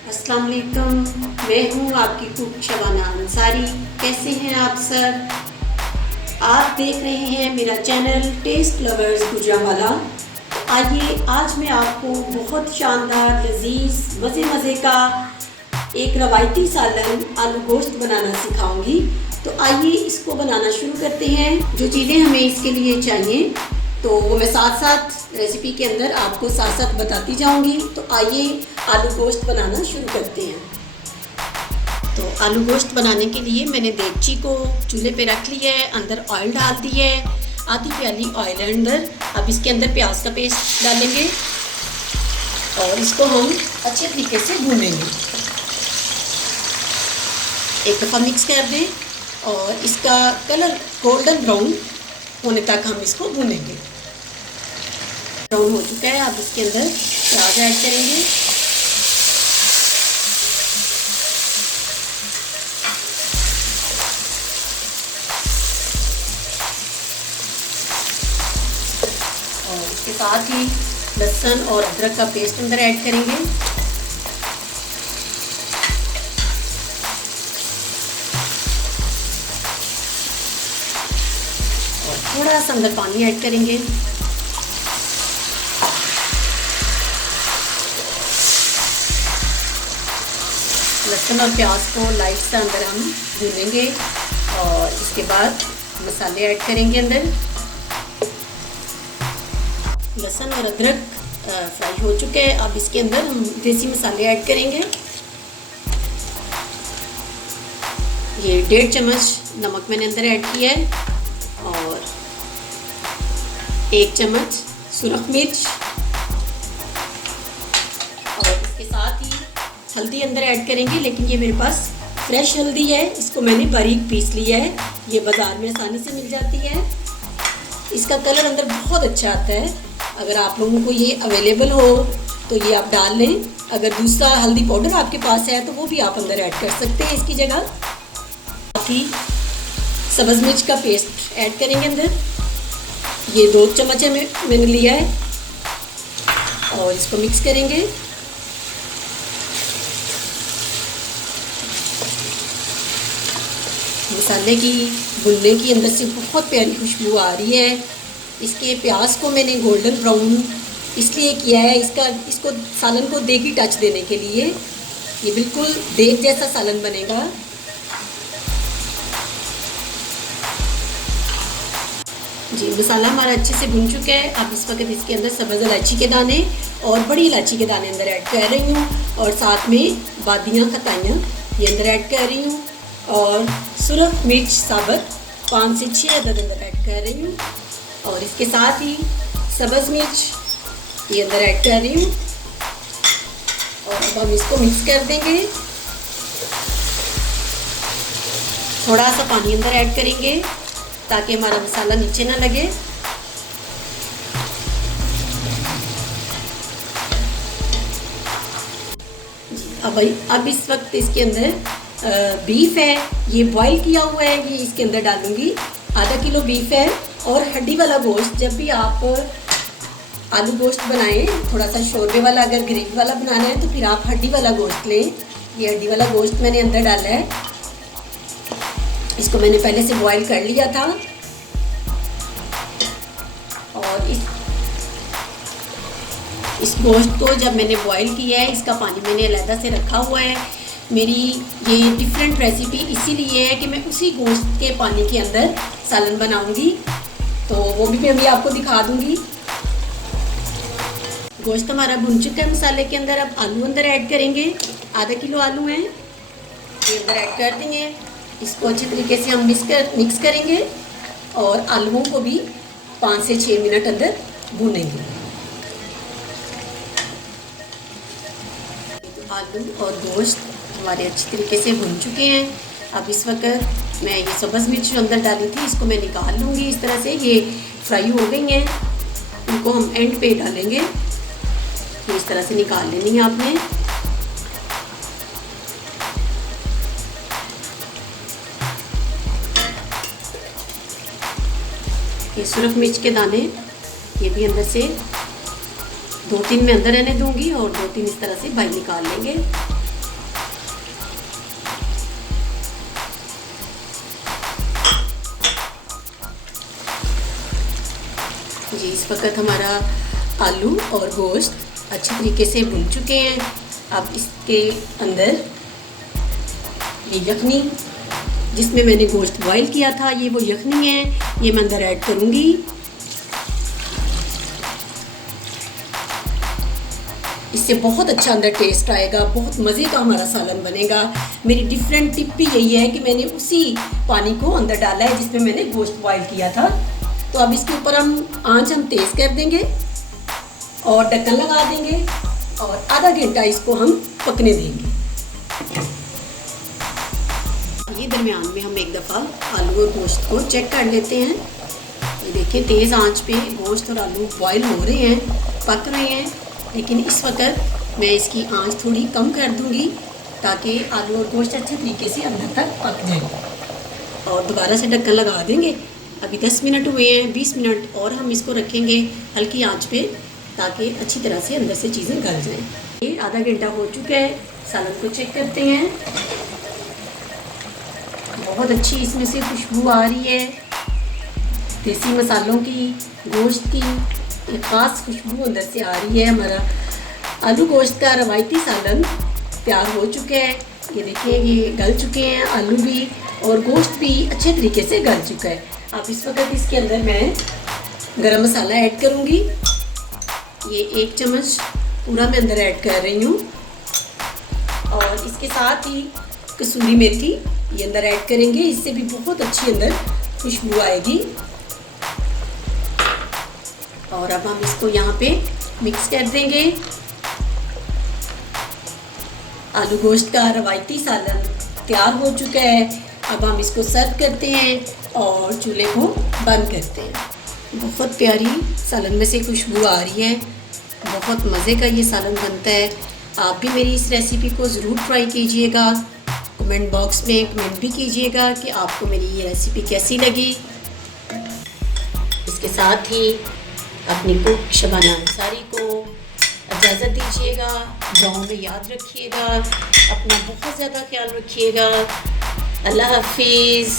अस्सलाम वालेकुम। मैं हूँ आपकी कुक शबाना अंसारी। कैसे हैं आप सब? आप देख रहे हैं मेरा चैनल टेस्ट लवर्स गुजरांवाला। आइए आज मैं आपको बहुत शानदार लजीज मज़े का एक रवायती सालन आलू गोश्त बनाना सिखाऊंगी। तो आइए इसको बनाना शुरू करते हैं। जो चीज़ें हमें इसके लिए चाहिए तो वो मैं साथ साथ रेसिपी के अंदर आपको साथ साथ बताती जाऊंगी। तो आइए आलू गोश्त बनाना शुरू करते हैं। तो आलू गोश्त बनाने के लिए मैंने देगची को चूल्हे पे रख लिया है, अंदर ऑयल डाल दी है, आधी प्याली ऑयल है अंदर। अब इसके अंदर प्याज का पेस्ट डालेंगे और इसको हम अच्छे तरीके से भूनेंगे। एक दफ़ा मिक्स कर दें और इसका कलर गोल्डन ब्राउन होने तक हम इसको भूनेंगे। ब्राउन हो चुका है, अब इसके अंदर प्याज ऐड करेंगे। और इसके साथ ही लहसुन और अदरक का पेस्ट अंदर ऐड करेंगे। और थोड़ा सा अंदर पानी ऐड करेंगे। लहसुन और प्याज को लाइट से अंदर हम भूनेंगे और इसके बाद मसाले ऐड करेंगे अंदर। लहसुन और अदरक फ्राई हो चुके हैं, अब इसके अंदर हम देसी मसाले ऐड करेंगे। ये 1.5 चम्मच नमक मैंने अंदर ऐड किया है और 1 चम्मच सुरख मिर्च और इसके साथ ही हल्दी अंदर ऐड करेंगे। लेकिन ये मेरे पास फ्रेश हल्दी है, इसको मैंने बारीक पीस लिया है। ये बाज़ार में आसानी से मिल जाती है। इसका कलर अंदर बहुत अच्छा आता है। अगर आप लोगों को ये अवेलेबल हो तो ये आप डाल लें। अगर दूसरा हल्दी पाउडर आपके पास है तो वो भी आप अंदर ऐड कर सकते हैं इसकी जगह। साथ ही सब्ज़ मिर्च का पेस्ट ऐड करेंगे अंदर। ये 2 चम्मच मैंने लिया है और इसको मिक्स करेंगे। मसाले की भुनने की अंदर से बहुत प्यारी खुशबू आ रही है। इसके प्याज को मैंने गोल्डन ब्राउन इसलिए किया है, इसको सालन को देगी टच देने के लिए। ये बिल्कुल देग जैसा सालन बनेगा। जी, मसाला हमारा अच्छे से भुन चुका है। अब इस वक्त इसके अंदर सब्ज़ इलायची के दाने और बड़ी इलायची के दाने अंदर ऐड कर रही हूँ और साथ में बादियाँ खताइयाँ ये अंदर ऐड कर रही हूँ और सुरख मिर्च साबुत 5 से 6 अदद अंदर ऐड कर रही हूँ और इसके साथ ही सब्ज़ मिर्च ये अंदर ऐड कर रही हूँ और अब हम इसको मिक्स कर देंगे। थोड़ा सा पानी अंदर ऐड करेंगे ताकि हमारा मसाला नीचे ना लगे। अब इस वक्त इसके अंदर बीफ है, ये बॉईल किया हुआ है, ये इसके अंदर डालूंगी। आधा किलो बीफ है और हड्डी वाला गोश्त। जब भी आप आलू गोश्त बनाएं, थोड़ा सा शोरबे वाला, अगर ग्रेवी वाला बनाना है तो फिर आप हड्डी वाला गोश्त लें। ये हड्डी वाला गोश्त मैंने अंदर डाला है। इसको मैंने पहले से बॉईल कर लिया था और इस गोश्त को जब मैंने बॉईल किया है, इसका पानी मैंने अलग से रखा हुआ है। मेरी ये डिफरेंट रेसिपी इसीलिए है कि मैं उसी गोश्त के पानी के अंदर सालन बनाऊंगी, तो वो भी मैं अभी आपको दिखा दूंगी। गोश्त हमारा भुन चुका है मसाले के अंदर। अब आलू अंदर ऐड करेंगे। आधा किलो आलू हैं, ये अंदर ऐड कर देंगे। इसको अच्छे तरीके से हम मिक्स करेंगे और आलूओं को भी 5 से 6 मिनट अंदर भूनेंगे। आलू और गोश्त हमारे अच्छी तरीके से भुन चुके हैं। अब इस वक्त मैं ये सब्ज़ मिर्च जो अंदर डाली थी इसको मैं निकाल लूँगी। इस तरह से ये फ्राई हो गई हैं, इनको हम एंड पे डालेंगे। तो इस तरह से निकाल लेनी है आपने। ये सुरख मिर्च के दाने ये भी अंदर से 2-3 में अंदर रहने दूंगी और 2-3 इस तरह से बाहर निकाल लेंगे। जी, इस वक्त हमारा आलू और गोश्त अच्छी तरीके से भुन चुके हैं। अब इसके अंदर ये यखनी जिसमें मैंने गोश्त बॉईल किया था, ये वो यखनी है, ये मैं अंदर ऐड करूँगी। इससे बहुत अच्छा अंदर टेस्ट आएगा, बहुत मज़े का हमारा सालन बनेगा। मेरी डिफरेंट टिप भी यही है कि मैंने उसी पानी को अंदर डाला है जिसमें मैंने गोश्त बॉईल किया था। तो अब इसके ऊपर आंच हम तेज़ कर देंगे और ढक्कन लगा देंगे और आधा घंटा इसको हम पकने देंगे। ये दरमियान में हम एक दफ़ा आलू और गोश्त को चेक कर लेते हैं। ये देखिए, तेज़ आंच पे गोश्त और आलू बॉईल हो रहे हैं, पक रहे हैं। लेकिन इस वक्त मैं इसकी आंच थोड़ी कम कर दूंगी ताकि आलू और गोश्त अच्छे तरीके से अंदर तक पक जाए। और दोबारा से ढक्कन लगा देंगे। अभी 10 मिनट हुए हैं, 20 मिनट और हम इसको रखेंगे हल्की आंच पे ताकि अच्छी तरह से अंदर से चीज़ें गल जाएं। ये आधा घंटा हो चुका है, सालन को चेक करते हैं। बहुत अच्छी इसमें से खुशबू आ रही है, देसी मसालों की, गोश्त की एक ख़ास खुशबू अंदर से आ रही है। हमारा आलू गोश्त का रवायती सालन तैयार हो चुका है। ये देखिए, ये गल चुके हैं, आलू भी और गोश्त भी अच्छे तरीके से गल चुका है। अब इस वक्त इसके अंदर मैं गरम मसाला ऐड करूँगी। ये 1 चम्मच पूरा मैं अंदर ऐड कर रही हूँ और इसके साथ ही कसूरी मेथी ये अंदर ऐड करेंगे। इससे भी बहुत अच्छी अंदर खुशबू आएगी। और अब हम इसको यहाँ पे मिक्स कर देंगे। आलू गोश्त का रवायती सालन तैयार हो चुका है। अब हम इसको सर्व करते हैं और चूल्हे को बंद करते हैं। बहुत प्यारी सालन में से खुशबू आ रही है, बहुत मज़े का ये सालन बनता है। आप भी मेरी इस रेसिपी को ज़रूर ट्राई कीजिएगा। कमेंट बॉक्स में कमेंट भी कीजिएगा कि आपको मेरी ये रेसिपी कैसी लगी। इसके साथ ही अपनी कुक शबाना अंसारी को इजाज़त दीजिएगा। दुआओं में याद रखिएगा, अपना बहुत ज़्यादा ख्याल रखिएगा। अल्लाह हाफिज़।